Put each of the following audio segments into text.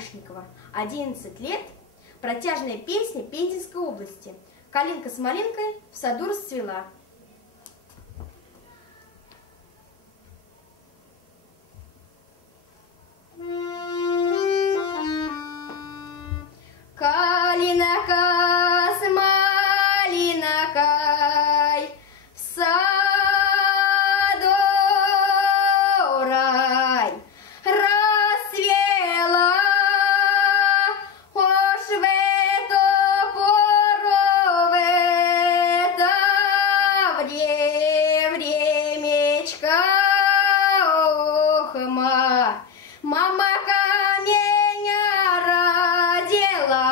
Барышникова, 11 лет, протяжная песня Пензенской области. Калинка с малинкой в саду расцвела. Калинака с малинакой в саду рай расцвела, уж в эту пору, в это времечко, ох, мама камня родила,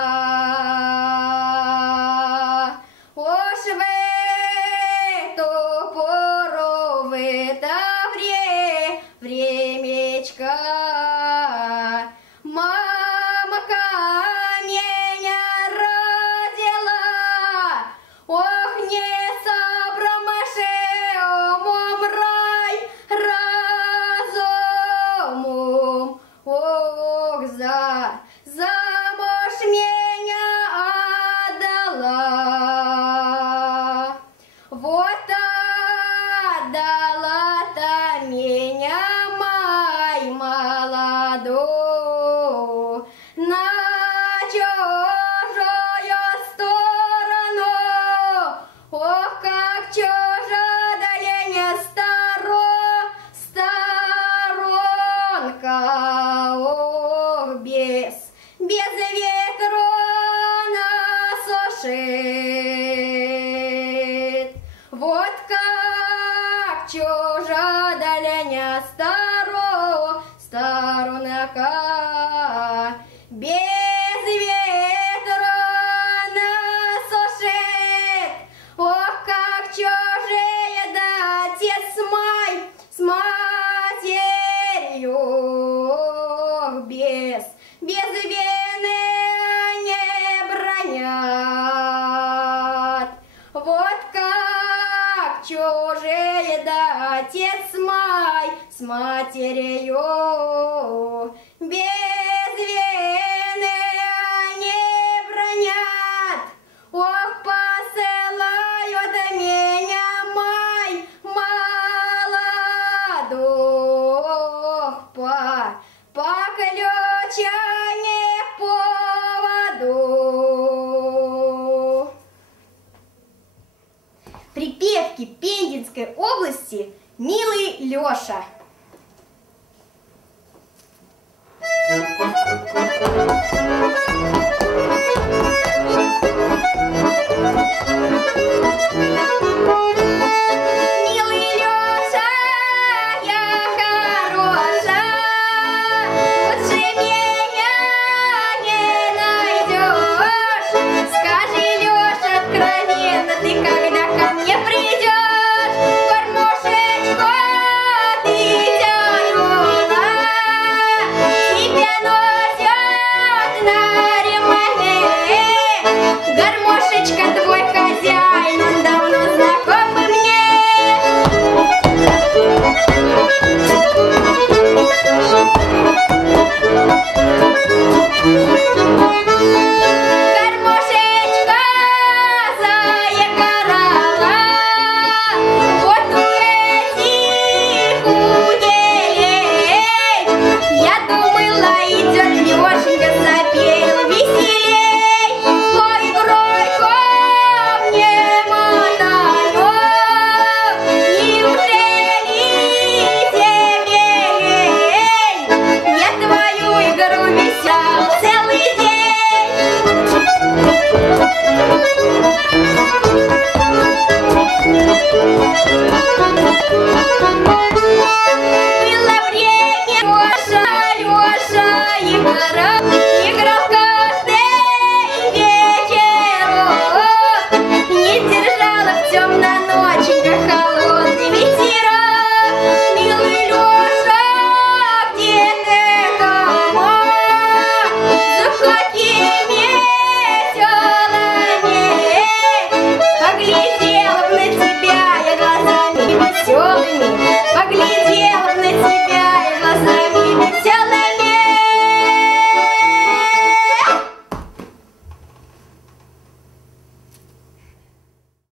уж в эту пору, в это времечко, мама камня родила, ох, не собромашеумом рай разумом, ох, замуж меня отдала. Вот отдала-то меня май молодую на чужую сторону, ох, как чужая сторонка, ох, без ветру насушит. Вот как чужая сторонка, без ветру насушит. Ох, как чужие да отец с матерью, ох, без вины не бронят. Вот как чужие да отец с матерью, без вины не бронят. Ох, посылают меня май молодых по ключане поводу. Припевки Пензенской области «Милый Леша».